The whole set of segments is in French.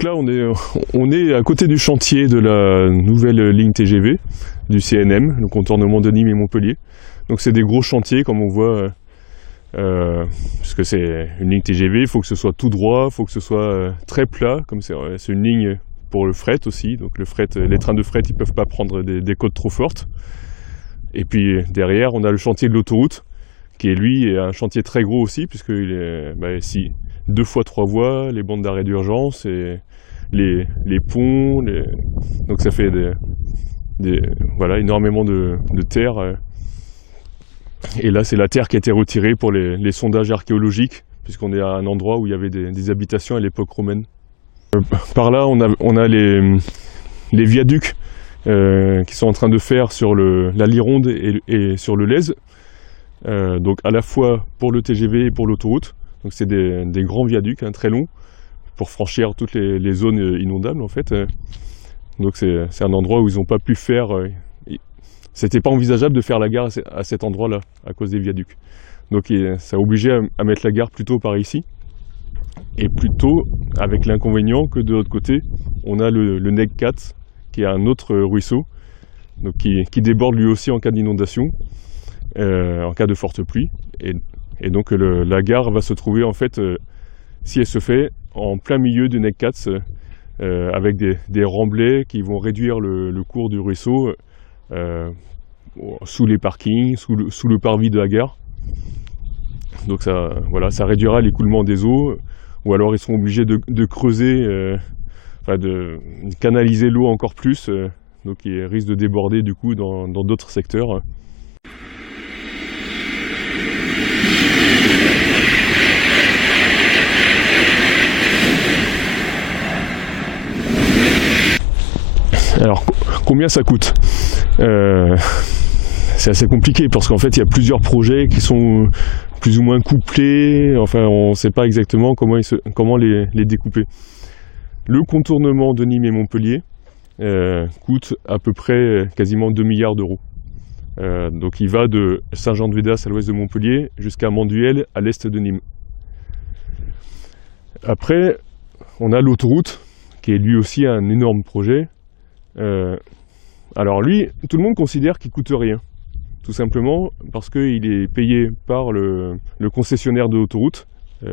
Donc là, on est à côté du chantier de la nouvelle ligne TGV du CNM, le contournement de Nîmes et Montpellier. Donc c'est des gros chantiers, comme on voit, parce que c'est une ligne TGV, il faut que ce soit tout droit, il faut que ce soit très plat, comme c'est une ligne pour le fret aussi. Donc le fret, les trains de fret, ils ne peuvent pas prendre des côtes trop fortes. Et puis derrière, on a le chantier de l'autoroute, qui est lui un chantier très gros aussi, puisqu'il est 2 fois 3 voies, les bandes d'arrêt d'urgence, et les ponts, donc ça fait énormément de terre. Et là, c'est la terre qui a été retirée pour les sondages archéologiques, puisqu'on est à un endroit où il y avait des habitations à l'époque romaine. Par là, on a les viaducs qui sont en train de faire sur la Lironde et sur le Lez, donc à la fois pour le TGV et pour l'autoroute. Donc c'est des grands viaducs, très longs, pour franchir toutes les zones inondables en fait. Donc c'est un endroit où ils n'ont pas pu faire... C'était pas envisageable de faire la gare à cet endroit-là, à cause des viaducs. Donc ça a obligé à mettre la gare plutôt par ici. Et plutôt avec l'inconvénient que de l'autre côté, on a le Neg 4, qui est un autre ruisseau, donc qui déborde lui aussi en cas d'inondation, en cas de forte pluie. Et donc la gare va se trouver en fait, si elle se fait, en plein milieu du Neg 4, avec des remblais qui vont réduire le cours du ruisseau sous les parkings, sous le parvis de la gare. Donc ça réduira l'écoulement des eaux, ou alors ils seront obligés de creuser, de canaliser l'eau encore plus, donc ils risquent de déborder du coup dans d'autres secteurs. Alors, combien ça coûte ? C'est assez compliqué parce qu'en fait, il y a plusieurs projets qui sont plus ou moins couplés. Enfin, on ne sait pas exactement comment les découper. Le contournement de Nîmes et Montpellier coûte à peu près quasiment 2 milliards d'euros. Donc, il va de Saint-Jean-de-Védas à l'ouest de Montpellier jusqu'à Manduel à l'est de Nîmes. Après, on a l'autoroute qui est lui aussi un énorme projet. Alors lui, tout le monde considère qu'il coûte rien, tout simplement parce qu'il est payé par le concessionnaire de l'autoroute,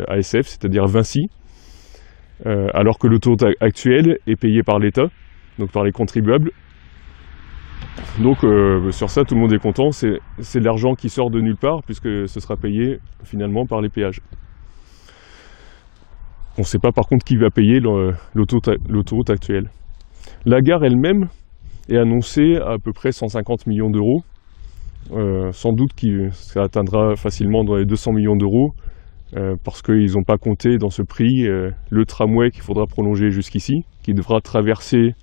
ASF, c'est-à-dire Vinci, alors que l'autoroute actuelle est payée par l'État, donc par les contribuables. Donc sur ça, tout le monde est content, c'est de l'argent qui sort de nulle part, puisque ce sera payé finalement par les péages. On ne sait pas par contre qui va payer l'autoroute actuelle. La gare elle-même est annoncée à peu près 150 millions d'euros. Sans doute que ça atteindra facilement dans les 200 millions d'euros parce qu'ils n'ont pas compté dans ce prix le tramway qu'il faudra prolonger jusqu'ici, qui devra traverser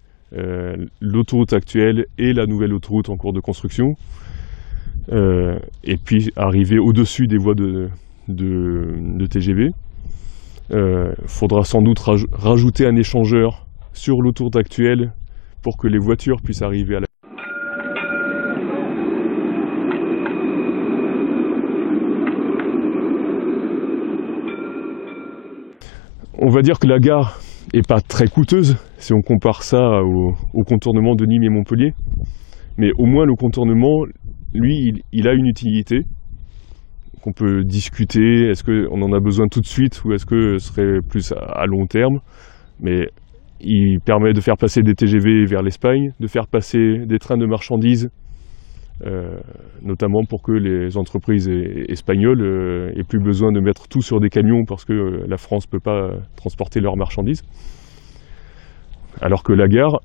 l'autoroute actuelle et la nouvelle autoroute en cours de construction, et puis arriver au-dessus des voies de TGV. Faudra sans doute rajouter un échangeur sur l'autoroute actuelle pour que les voitures puissent arriver à la... On va dire que la gare n'est pas très coûteuse si on compare ça au contournement de Nîmes et Montpellier, mais au moins le contournement, lui, il a une utilité qu'on peut discuter. Est-ce qu'on en a besoin tout de suite ou est-ce que ce serait plus à long terme? Mais il permet de faire passer des TGV vers l'Espagne, de faire passer des trains de marchandises, notamment pour que les entreprises espagnoles aient plus besoin de mettre tout sur des camions parce que la France ne peut pas transporter leurs marchandises. Alors que la gare,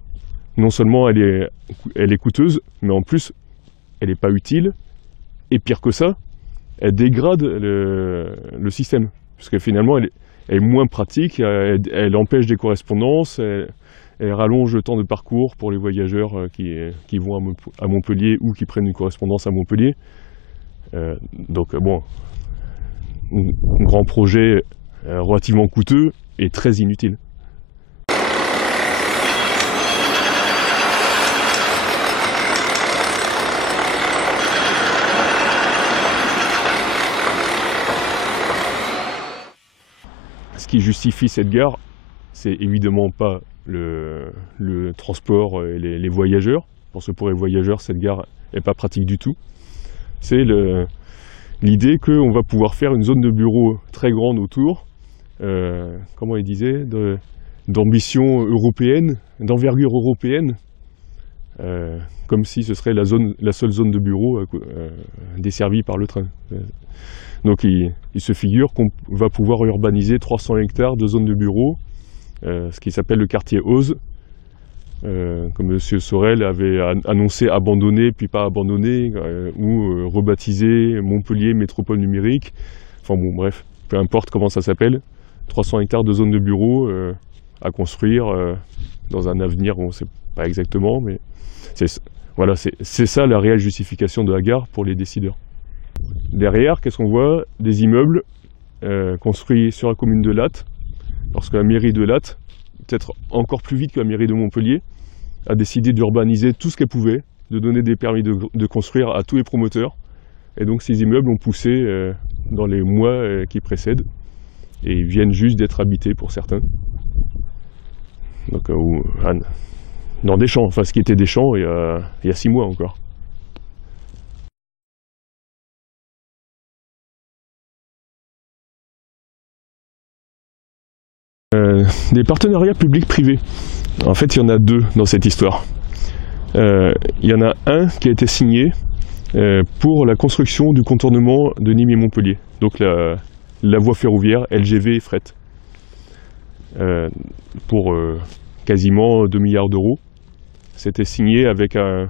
non seulement elle est coûteuse, mais en plus elle n'est pas utile, et pire que ça, elle dégrade le système, parce que finalement elle est moins pratique, elle empêche des correspondances, elle rallonge le temps de parcours pour les voyageurs qui vont à Montpellier ou qui prennent une correspondance à Montpellier. Donc bon, un grand projet relativement coûteux et très inutile. Ce qui justifie cette gare, c'est évidemment pas le transport et les voyageurs, parce que pour les voyageurs, cette gare n'est pas pratique du tout. C'est l'idée qu'on va pouvoir faire une zone de bureau très grande autour, comment il disait, d'ambition européenne, d'envergure européenne, comme si ce serait la seule zone de bureau desservie par le train. Donc il se figure qu'on va pouvoir urbaniser 300 hectares de zones de bureau, ce qui s'appelle le quartier Eauze, comme M. Sorel avait annoncé abandonné puis pas abandonné, ou rebaptisé Montpellier Métropole Numérique. Enfin bon, bref, peu importe comment ça s'appelle, 300 hectares de zones de bureau à construire dans un avenir, on ne sait pas exactement, mais voilà, c'est ça la réelle justification de la gare pour les décideurs. Derrière, qu'est-ce qu'on voit? Des immeubles construits sur la commune de Lattes, parce que la mairie de Lattes, peut-être encore plus vite que la mairie de Montpellier, a décidé d'urbaniser tout ce qu'elle pouvait, de donner des permis de construire à tous les promoteurs. Et donc ces immeubles ont poussé dans les mois qui précèdent, et ils viennent juste d'être habités pour certains. Donc, dans des champs, enfin ce qui était des champs il y a 6 mois encore. Des partenariats publics-privés. En fait, il y en a 2 dans cette histoire. Il y en a un qui a été signé pour la construction du contournement de Nîmes et Montpellier. Donc la voie ferroviaire, LGV et fret. Pour quasiment 2 milliards d'euros. C'était signé avec un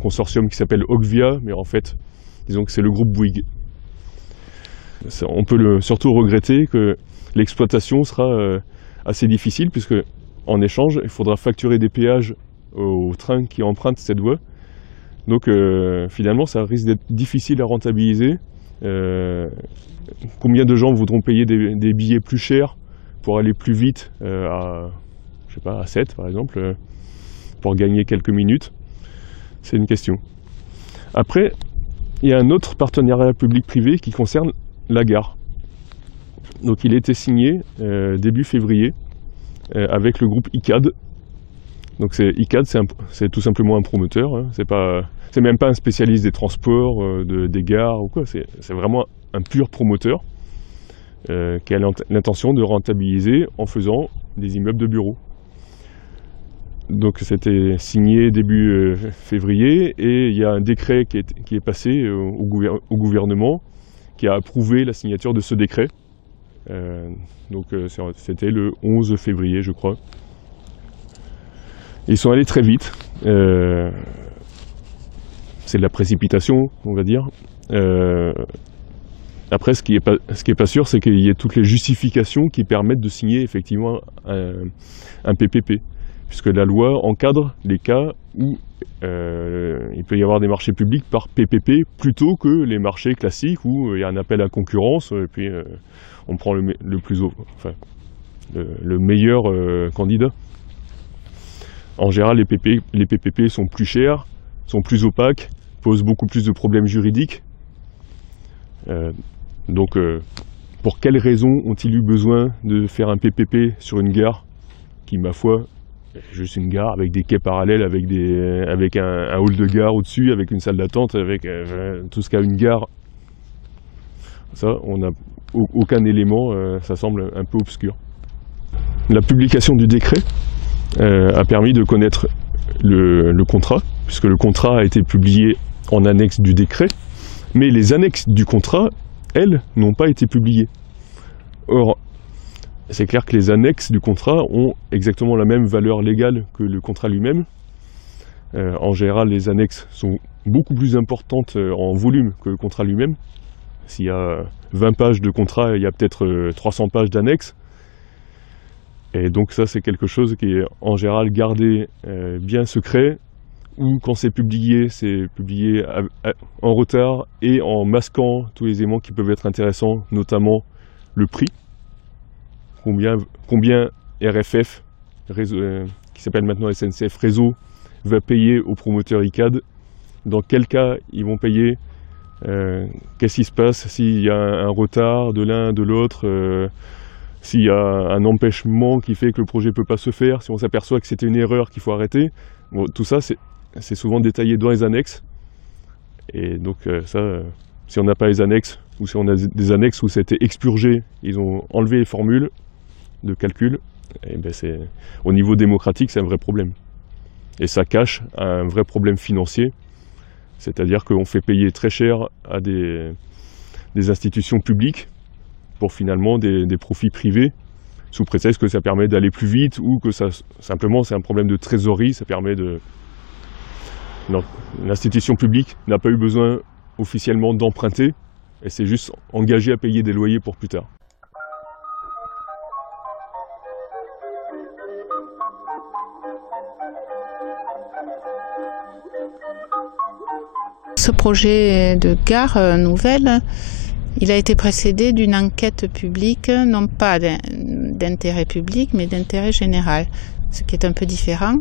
consortium qui s'appelle Ogvia, mais en fait, disons que c'est le groupe Bouygues. On peut surtout regretter que l'exploitation sera assez difficile, puisque en échange, il faudra facturer des péages aux trains qui empruntent cette voie. Donc finalement, ça risque d'être difficile à rentabiliser. Combien de gens voudront payer des billets plus chers pour aller plus vite je sais pas, à 7 par exemple, pour gagner quelques minutes? C'est une question. Après, il y a un autre partenariat public-privé qui concerne la gare. Donc il a été signé début février avec le groupe ICAD. Donc ICAD, c'est tout simplement un promoteur, hein. C'est même pas un spécialiste des transports, des gares ou quoi, c'est vraiment un pur promoteur qui a l'intention de rentabiliser en faisant des immeubles de bureaux. Donc c'était signé début février, et il y a un décret qui est passé au gouvernement, qui a approuvé la signature de ce décret. Donc c'était le 11 février, je crois. Ils sont allés très vite. C'est de la précipitation, on va dire. Après, ce qui est pas sûr, c'est qu'il y ait toutes les justifications qui permettent de signer effectivement un PPP. Puisque la loi encadre les cas où il peut y avoir des marchés publics par PPP plutôt que les marchés classiques où il y a un appel à concurrence et puis on prend le meilleur candidat. En général, les PPP sont plus chers, sont plus opaques, posent beaucoup plus de problèmes juridiques. Donc, pour quelles raisons ont-ils eu besoin de faire un PPP sur une gare qui, ma foi, juste une gare avec des quais parallèles, avec un hall de gare au-dessus, avec une salle d'attente, avec tout ce qu'a une gare. Ça, on n'a aucun élément, ça semble un peu obscur. La publication du décret a permis de connaître le contrat, puisque le contrat a été publié en annexe du décret, mais les annexes du contrat, elles, n'ont pas été publiées. Or, c'est clair que les annexes du contrat ont exactement la même valeur légale que le contrat lui-même. En général, les annexes sont beaucoup plus importantes en volume que le contrat lui-même. S'il y a 20 pages de contrat, il y a peut-être 300 pages d'annexes. Et donc ça, c'est quelque chose qui est en général gardé bien secret, ou quand c'est publié en retard et en masquant tous les éléments qui peuvent être intéressants, notamment le prix. Combien RFF, qui s'appelle maintenant SNCF Réseau, va payer au promoteur ICAD, dans quel cas ils vont payer, qu'est-ce qui se passe s'il y a un retard de l'un, de l'autre, s'il y a un empêchement qui fait que le projet ne peut pas se faire, si on s'aperçoit que c'était une erreur qu'il faut arrêter, bon, tout ça c'est souvent détaillé dans les annexes. Et donc si on n'a pas les annexes, ou si on a des annexes où c'était expurgé, ils ont enlevé les formules de calcul, et ben au niveau démocratique c'est un vrai problème. Et ça cache un vrai problème financier, c'est-à-dire qu'on fait payer très cher à des institutions publiques pour finalement des profits privés, sous prétexte que ça permet d'aller plus vite ou que simplement c'est un problème de trésorerie, ça permet de... Non, l'institution publique n'a pas eu besoin officiellement d'emprunter, et c'est juste engagé à payer des loyers pour plus tard. Ce projet de gare nouvelle, il a été précédé d'une enquête publique, non pas d'intérêt public, mais d'intérêt général, ce qui est un peu différent.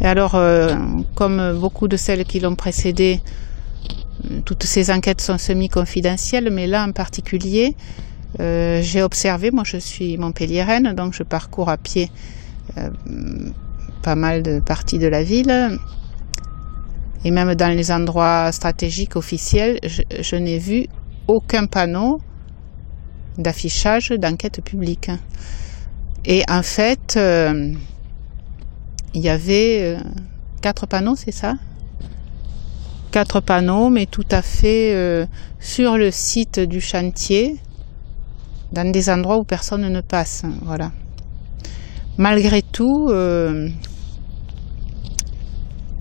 Et alors, comme beaucoup de celles qui l'ont précédé, toutes ces enquêtes sont semi-confidentielles, mais là en particulier, j'ai observé, moi je suis montpelliéraine, donc je parcours à pied pas mal de parties de la ville. Et même dans les endroits stratégiques officiels, je n'ai vu aucun panneau d'affichage d'enquête publique. Et en fait, il y avait 4 panneaux, c'est ça? 4 panneaux, mais tout à fait sur le site du chantier, dans des endroits où personne ne passe. Voilà. Malgré tout,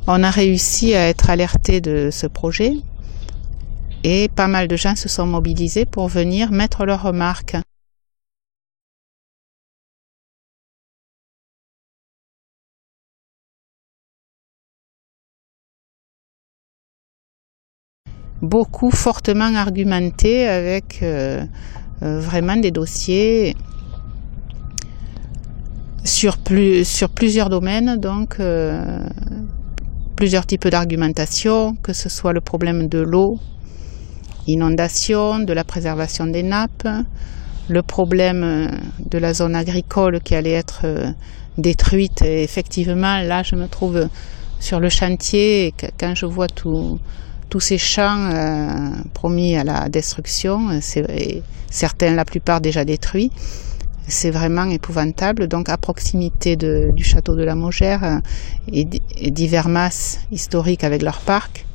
on a réussi à être alerté de ce projet et pas mal de gens se sont mobilisés pour venir mettre leurs remarques. Beaucoup fortement argumenté avec vraiment des dossiers sur plusieurs domaines, donc plusieurs types d'argumentation, que ce soit le problème de l'eau, inondation, de la préservation des nappes, le problème de la zone agricole qui allait être détruite. Et effectivement, là, je me trouve sur le chantier et quand je vois tous ces champs promis à la destruction, certains, la plupart déjà détruits, c'est vraiment épouvantable. Donc à proximité du château de la Maugère et divers masses historiques avec leur parc,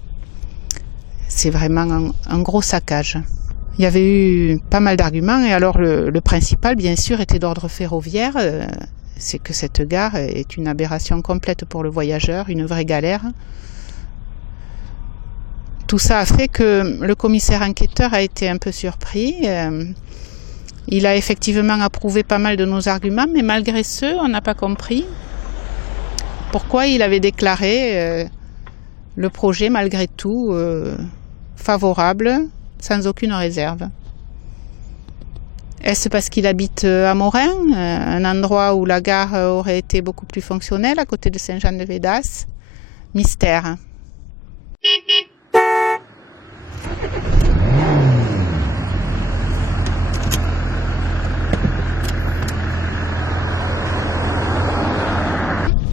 c'est vraiment un gros saccage. Il y avait eu pas mal d'arguments et alors le principal bien sûr était d'ordre ferroviaire, c'est que cette gare est une aberration complète pour le voyageur, une vraie galère. Tout ça a fait que le commissaire enquêteur a été un peu surpris. Il a effectivement approuvé pas mal de nos arguments, mais malgré ce, on n'a pas compris pourquoi il avait déclaré le projet, malgré tout, favorable, sans aucune réserve. Est-ce parce qu'il habite à Morin, un endroit où la gare aurait été beaucoup plus fonctionnelle, à côté de Saint-Jean-de-Védas? Mystère.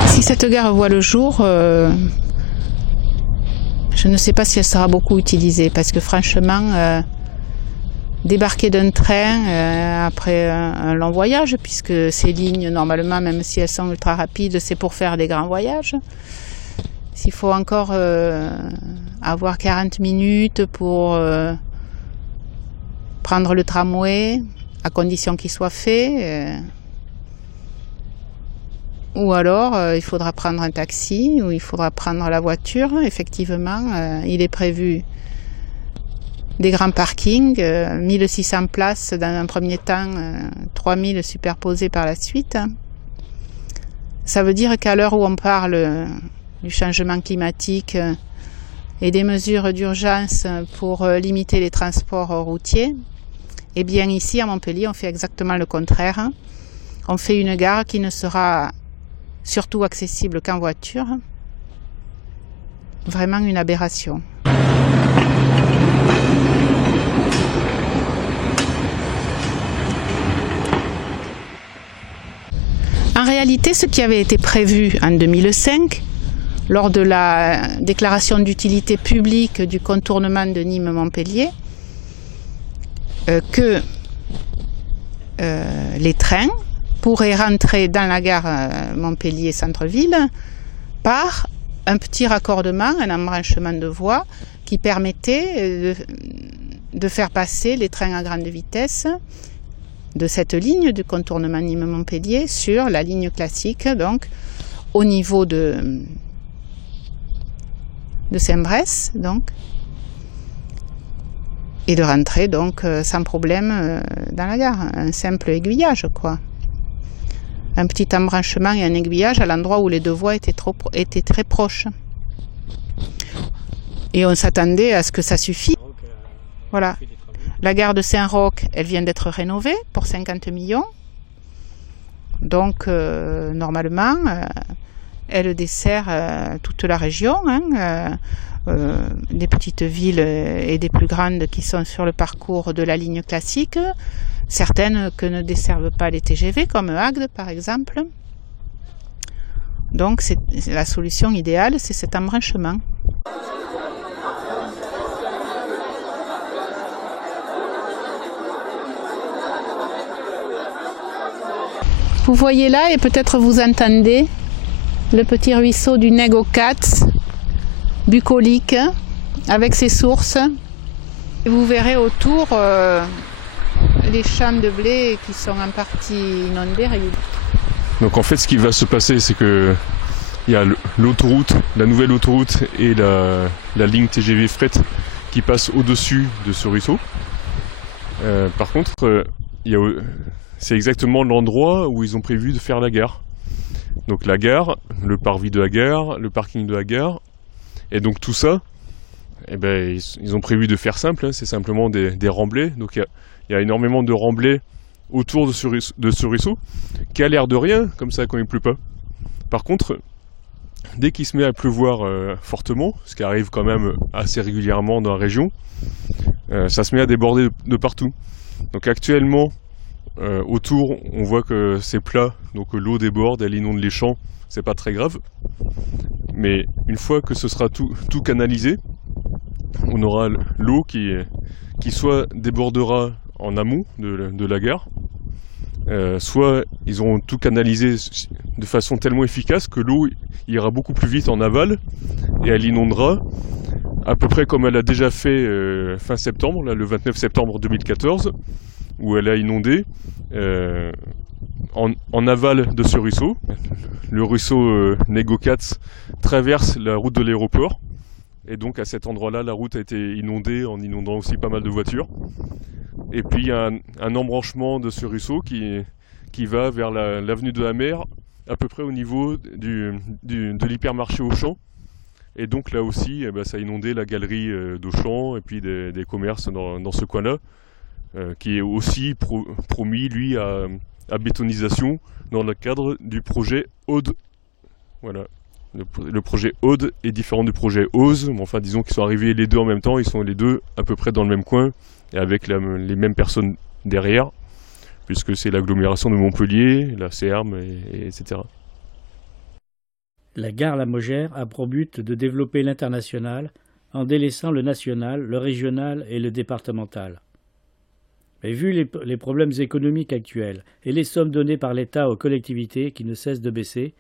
Si cette gare voit le jour, je ne sais pas si elle sera beaucoup utilisée, parce que franchement, débarquer d'un train après un long voyage, puisque ces lignes, normalement, même si elles sont ultra rapides, c'est pour faire des grands voyages. S'il faut encore avoir 40 minutes pour prendre le tramway, à condition qu'il soit fait, ou alors il faudra prendre un taxi, ou il faudra prendre la voiture. Effectivement, il est prévu des grands parkings, 1600 places dans un premier temps, 3000 superposées par la suite. Ça veut dire qu'à l'heure où on parle du changement climatique et des mesures d'urgence pour limiter les transports routiers, eh bien ici à Montpellier on fait exactement le contraire. On fait une gare qui ne sera surtout accessible qu'en voiture. Vraiment une aberration. En réalité, ce qui avait été prévu en 2005, lors de la déclaration d'utilité publique du contournement de Nîmes-Montpellier, que les trains pourraient rentrer dans la gare Montpellier Centre-Ville par un petit raccordement, un embranchement de voies qui permettait de faire passer les trains à grande vitesse de cette ligne du contournement Nîmes-Montpellier sur la ligne classique, donc au niveau de Saint-Bresse, donc, et de rentrer donc sans problème dans la gare. Un simple aiguillage, quoi. Un petit embranchement et un aiguillage à l'endroit où les deux voies étaient très proches. Et on s'attendait à ce que ça suffise. Voilà. La gare de Saint-Roch, elle vient d'être rénovée pour 50 millions. Donc, normalement, elle dessert toute la région, des petites villes et des plus grandes qui sont sur le parcours de la ligne classique. Certaines que ne desservent pas les TGV, comme Agde par exemple. Donc la solution idéale, c'est cet embranchement. Vous voyez là, et peut-être vous entendez, le petit ruisseau du Negocats, bucolique, avec ses sources. Et vous verrez autour les champs de blé qui sont en partie inondés. Donc en fait, ce qui va se passer, c'est que il y a l'autoroute, la nouvelle autoroute et la ligne TGV fret qui passe au-dessus de ce ruisseau. Par contre, c'est exactement l'endroit où ils ont prévu de faire la gare. Donc la gare, le parvis de la gare, le parking de la gare, et donc tout ça, eh ben, ils ont prévu de faire simple, c'est simplement des remblais. Donc il y a énormément de remblais autour de ce ruisseau, qui a l'air de rien, comme ça, quand il ne pleut pas. Par contre, dès qu'il se met à pleuvoir fortement, ce qui arrive quand même assez régulièrement dans la région, ça se met à déborder de partout. Donc actuellement, autour, on voit que c'est plat, donc l'eau déborde, elle inonde les champs, c'est pas très grave. Mais une fois que ce sera tout canalisé, on aura l'eau qui soit débordera en amont de la gare, soit ils auront tout canalisé de façon tellement efficace que l'eau ira beaucoup plus vite en aval et elle inondera à peu près comme elle a déjà fait fin septembre, là, le 29 septembre 2014, où elle a inondé en aval de ce ruisseau. Le ruisseau Negocats traverse la route de l'aéroport. Et donc à cet endroit-là, la route a été inondée en inondant aussi pas mal de voitures. Et puis il y a un embranchement de ce ruisseau qui va vers l'avenue de la Mer, à peu près au niveau de l'hypermarché Auchan. Et donc là aussi, ça a inondé la galerie d'Auchan et puis des commerces dans ce coin-là, qui est aussi promis, lui, à bétonisation dans le cadre du projet Aude. Voilà. Le projet Aude est différent du projet Ose, mais enfin disons qu'ils sont arrivés les deux en même temps, ils sont les deux à peu près dans le même coin et avec les mêmes personnes derrière, puisque c'est l'agglomération de Montpellier, la Serme, etc. La gare Lamogère a pour but de développer l'international en délaissant le national, le régional et le départemental. Mais vu les problèmes économiques actuels et les sommes données par l'État aux collectivités qui ne cessent de baisser,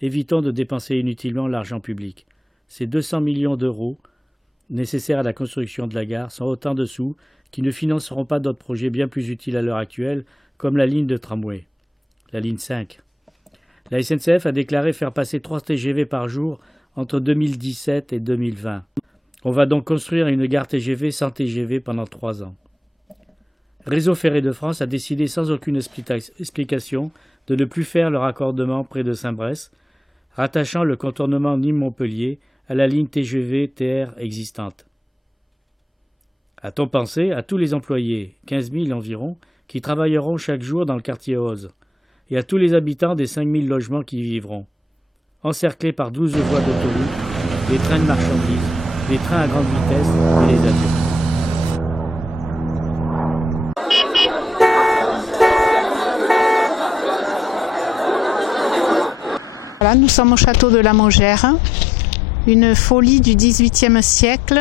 évitons de dépenser inutilement l'argent public. Ces 200 millions d'euros nécessaires à la construction de la gare sont autant de sous qui ne financeront pas d'autres projets bien plus utiles à l'heure actuelle, comme la ligne de tramway, la ligne 5. La SNCF a déclaré faire passer 3 TGV par jour entre 2017 et 2020. On va donc construire une gare TGV sans TGV pendant 3 ans. Réseau Ferré de France a décidé sans aucune explication de ne plus faire le raccordement près de Saint-Bresse, rattachant le contournement Nîmes-Montpellier à la ligne TGV TR existante. A-t-on pensé à tous les employés, 15 000 environ, qui travailleront chaque jour dans le quartier Oz, et à tous les habitants des 5 000 logements qui y vivront, encerclés par 12 voies d'autoroute, les trains de marchandises, les trains à grande vitesse et les avions. Voilà, nous sommes au château de la Mogère, une folie du XVIIIe siècle.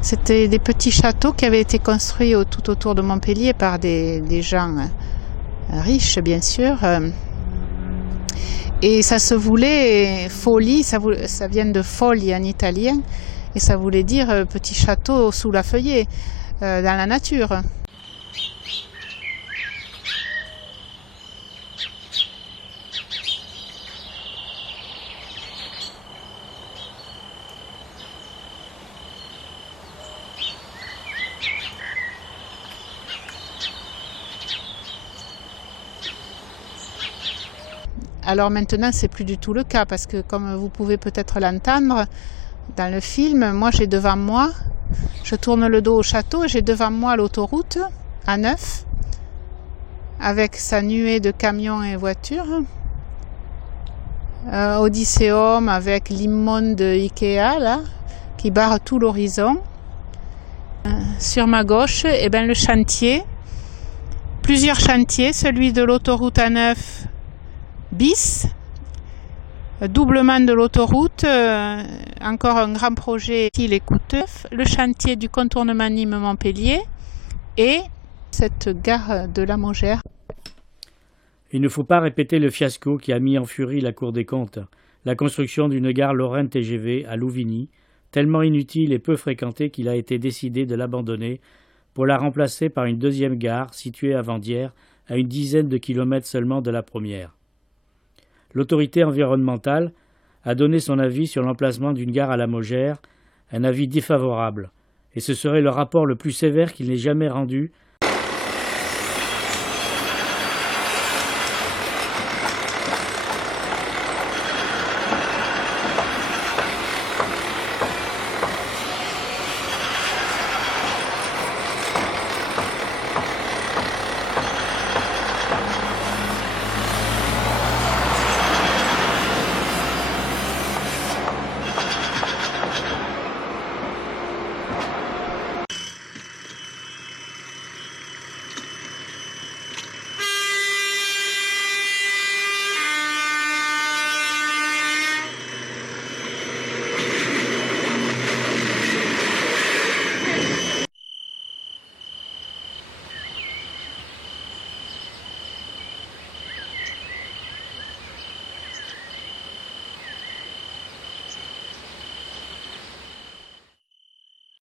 C'était des petits châteaux qui avaient été construits tout autour de Montpellier par des gens riches, bien sûr. Et ça se voulait folie, ça vient de folie en italien, et ça voulait dire petit château sous la feuillée, dans la nature. Alors maintenant, c'est plus du tout le cas parce que comme vous pouvez peut-être l'entendre dans le film, moi j'ai devant moi, je tourne le dos au château, j'ai devant moi l'autoroute à neuf avec sa nuée de camions et voitures, Odysseum avec l'immonde Ikea là, qui barre tout l'horizon. Sur ma gauche, eh ben, le chantier, plusieurs chantiers, celui de l'autoroute A9 bis, doublement de l'autoroute, encore un grand projet utile et coûteux, le chantier du contournement Nîmes-Montpellier et cette gare de la Mogère. Il ne faut pas répéter le fiasco qui a mis en furie la Cour des comptes, la construction d'une gare Lorraine TGV à Louvigny, tellement inutile et peu fréquentée qu'il a été décidé de l'abandonner pour la remplacer par une deuxième gare située à Vendières, à une dizaine de kilomètres seulement de la première. L'autorité environnementale a donné son avis sur l'emplacement d'une gare à la Mogère, un avis défavorable, et ce serait le rapport le plus sévère qu'il n'ait jamais rendu